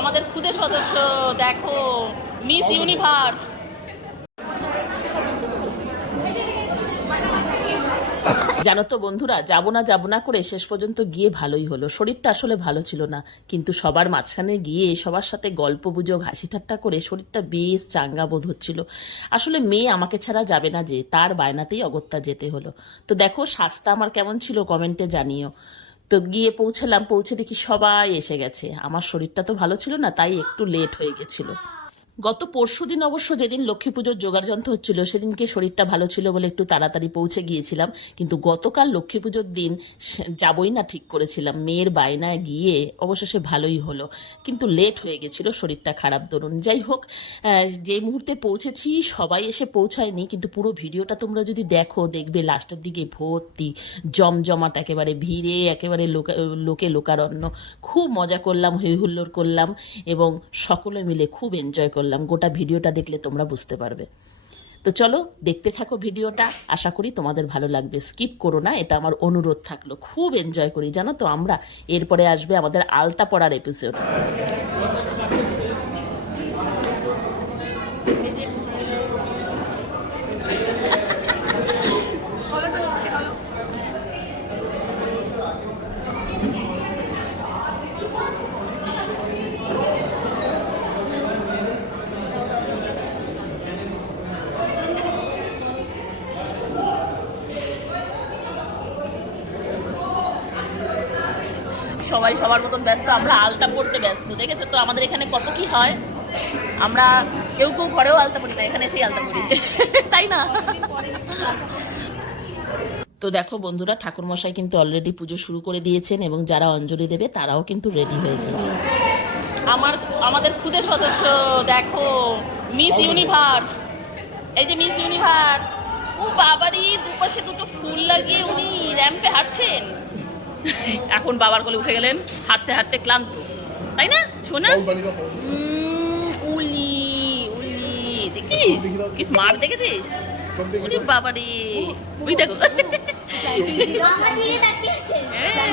আমাদের খুদে সদস্য দেখো মিস ইউনিভার্স জানো তো বন্ধুরা যাব না যাব না করে শেষ পর্যন্ত গিয়ে ভালোই হলো। শরীরটা আসলে ভালো ছিল না কিন্তু সবার মাঝখানে গিয়ে সবার সাথে গল্প গুজব হাসি ঠাট্টা করে শরীরটা বেশ চাঙ্গা বোধ হচ্ছিল। আসলে মেয়ে আমাকে ছাড়া যাবে না যে তার বায়নাতেই অগত্যা যেতে হলো। তো দেখো শ্বাসটা আমার কেমন ছিল কমেন্টে জানিও। তো গিয়ে পৌঁছলাম, পৌঁছে দেখি সবাই এসে গেছে। আমার শরীরটা তো ভালো ছিল না, তাই একটু লেট হয়ে গেছিল। গত পরশু দিন অবশ্য যেদিন লক্ষ্মী পুজোর যোগাযন্ত্র হচ্ছিল, সেদিনকে শরীরটা ভালো ছিল বলে একটু তাড়াতাড়ি পৌঁছে গিয়েছিলাম। কিন্তু গতকাল লক্ষ্মী পুজোর দিন যাবই না ঠিক করেছিলাম। মেয়ের বায়নায় গিয়ে অবশেষে ভালোই হলো। কিন্তু লেট হয়ে গেছিল, শরীরটা খারাপ ধরুন। যাই হোক যে মুহূর্তে পৌঁছেছি সবাই এসে পৌঁছায়নি, কিন্তু পুরো ভিডিওটা তোমরা যদি দেখো, দেখবে লাস্টের দিকে ভর্তি, জমজমাট, একেবারে ভিড়ে, একেবারে লোকা, লোকে লোকারণ্য। খুব মজা করলাম হই হুল্লোড় করলাম এবং সকলে মিলে খুব এনজয় করলাম। গোটা ভিডিওটা দেখলে তোমরা বুঝতে পারবে। তো চলো, দেখতে থাকো ভিডিওটা। আশা করি তোমাদের ভালো লাগবে। স্কিপ করো না, এটা আমার অনুরোধ থাকল। খুব এনজয় করি। জানো তো, আমরা এরপরে আসবে আমাদের আলতা পড়ার এপিসোড সবাই সবার মতন ব্যস্ত আমরা আলতা পড়তে ব্যস্ত দেখেছ তো? আমাদের এখানে কত কি হয়? আমরা কেউ কেউ ঘরেও আলতা পড়ি না এখানে সেই আলতা পড়ি তাই না? তো দেখো বন্ধুরা ঠাকুরমশাই কিন্তু অলরেডি পুজো শুরু করে দিয়েছেন এবং যারা অঞ্জলি দেবে তারাও কিন্তু রেডি হয়ে গেছে। আমার আমাদের খুদে সদস্য দেখো মিস ইউনিভার্স এই যে মিস ইউনিভার্স ও বাবারই দুপাশে দুটো ফুল লাগিয়ে উনি র্যাম্পে হাঁটছেন। এখন বাবার কোলে উঠে গেলেন হাঁটতে হাঁটতে ক্লান্ত। তাই না শোনা উলি উলি দেখছিস? কি স্মার্ট দেখেছিস? ওই দেখো। দিকে হ্যাঁ।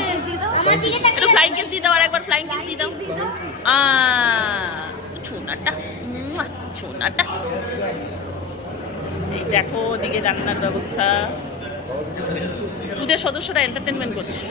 একটু ফ্লাইং কিস দিয়ে দাও আর একবার ফ্লাইং কিস দিয়ে দাও। আ ছোনাটা মুয়া, ছোনাটা এই দেখো ওদিকে রান্নার ব্যবস্থা। ওদের সদস্যরা এন্টারটেনমেন্ট করছে।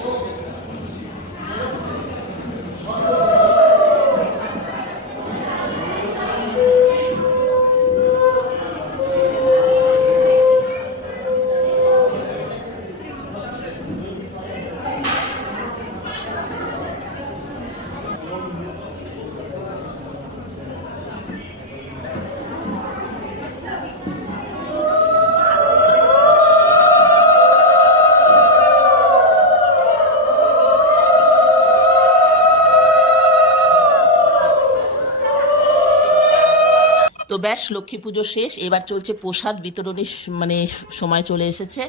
তো ব্যাস, লক্ষ্মী পুজো শেষ। এবার চলছে প্রসাদ বিতরণের মানে সময় চলে এসেছে।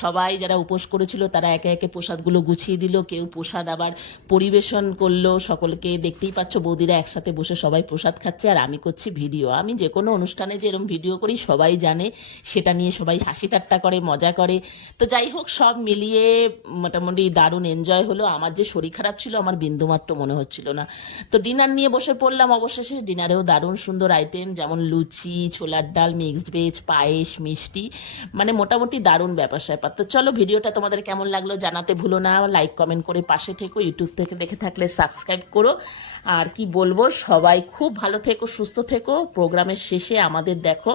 সবাই যারা উপোস করেছিল, তারা একে একে প্রসাদগুলো গুছিয়ে দিল। কেউ প্রসাদ আবার পরিবেশন করল। সকলকে দেখতেই পাচ্ছ, বৌদিরা একসাথে বসে সবাই প্রসাদ খাচ্ছে। আর আমি করছি ভিডিও। আমি যে কোনো অনুষ্ঠানে যে এরকম ভিডিও করি, সবাই জানে। সেটা নিয়ে সবাই হাসি ঠাট্টা করে, মজা করে। তো যাই হোক, সব মিলিয়ে মোটামুটি দারুণ এনজয় হলো। আমার যে শরীর খারাপ ছিল, আমার বিন্দুমাত্র মনে হচ্ছিল না। তো ডিনার নিয়ে বসে পড়লাম অবশেষে। ডিনারেও দারুণ সুন্দর আইটেম, যেমন লুচি, ছোলার ডাল মিক্সড ভেজ পায়েস, মিষ্টি। মানে মোটামুটি দারুণ ব্যাপার স্যাপার। তো চলো ভিডিওটা তোমাদের কেমন লাগল জানাতে ভুলো না। লাইক কমেন্ট করে পাশে থেকো। ইউটিউব থেকে দেখে থাকলে সাবস্ক্রাইব করো। আর কি বলব, সবাই খুব ভালো থেকো, সুস্থ থেকো। প্রোগ্রামের শেষে আমাদের দেখো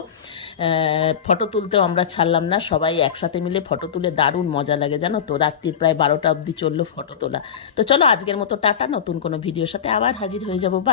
ফটো তুলতেও আমরা ছাড়লাম না। সবাই একসাথে মিলে ফটো তুলে দারুণ মজা লাগে, জানো তো? রাত্রির প্রায় বারোটা অবধি চলল ফটো তোলা। তো চলো আজকের মতো টাটা। নতুন কোনো ভিডিওর সাথে আবার হাজির হয়ে যাব। বা